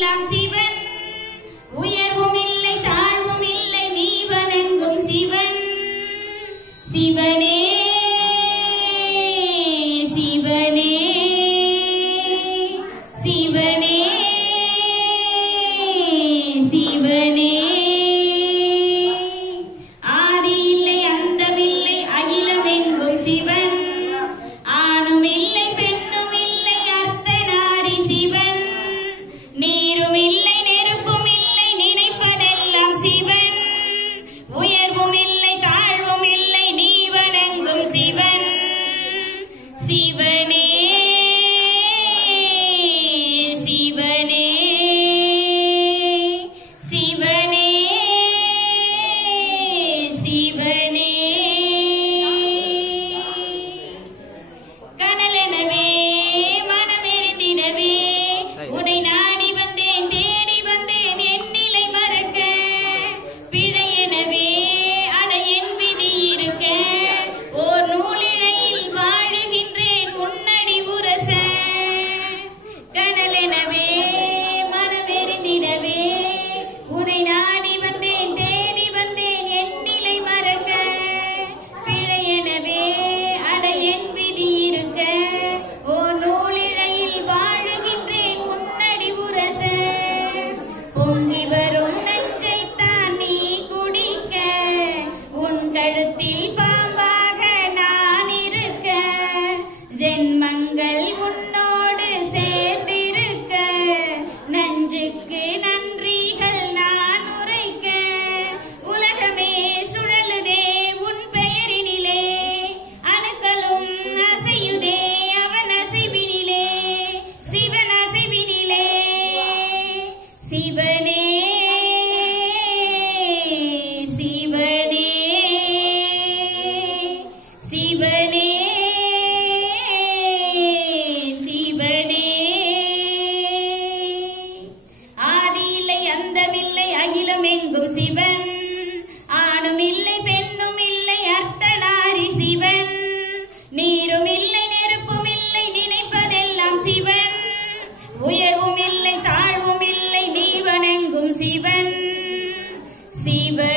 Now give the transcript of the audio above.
நினைப்பதெல்லாம் சிவன். உயர்வும் இல்லை தாழ்வும் இல்லை நீ வணங்கும் சிவன். சிவனே சிவனே சிவனே சிவனே. ஆதி இல்லை அந்தமில்லை அகிலமெங்கும் சிவன். ஆணும் இல்லை பெண்ணும் இல்லை அர்த்தநாரி சிவன். நீரும் இல்லை நெருப்பும் இல்லை நினைப்பதெல்லாம் சிவன். உயர்வும் இல்லை தாழ்வும் இல்லை நீ வணங்கும் சிவன். சிவனே சிவனே சிவனே சிவனே. கனலெனவே மனமெரிந்திடவே உன்னை நாடி வந்தேன் தேடி வந்தேன் என் நிலை மறக்க. பிழையெனவே அட என் விதி இருக்க. ஓர் நூலிழையில் வாழுகின்றேன் உன்னடி உரச. கனலெனவே மனமெரிந்திடவே உன்னை நாடி வந்தேன் தேடி வந்தேன் என் நிலை மறக்க. பிழையெனவே அட என் விதி இருக்க. ஓர் நூலிழையில் வாழுகின்றேன் உன்னடி உரச. பொங்கி வரும் நெஞ்சைத்தான் நீ குடிக்க. உன் கழுத்தில் பாம்பாக நான் இருக்க. ஜென்மங்கள் உன்னோடு சேர்ந்திருக்க. நஞ்சுக்கு நன்றிகள் நான் உரைக்க. உலகமே சுழலுதே உன் பெயரினிலே. அணுக்களும் அசையுதே அவன் அசைவினிலே. சிவன் அசைவினிலே. சிவனே சிவனே சிவனே சிவனே. ஆதி இல்லை அந்தமில்லை அகிலமெங்கும் சிவன். ஆணும் இல்லை பெண்ணும் இல்லை அர்த்தநாரி சிவன். நீரும் இல்லை நெருப்பும் இல்லை நினைப்பதெல்லாம் சிவன். உயர்வும் இல்லை தாழ்வும் இல்லை நீ வணங்கும் சிவன். சிவனே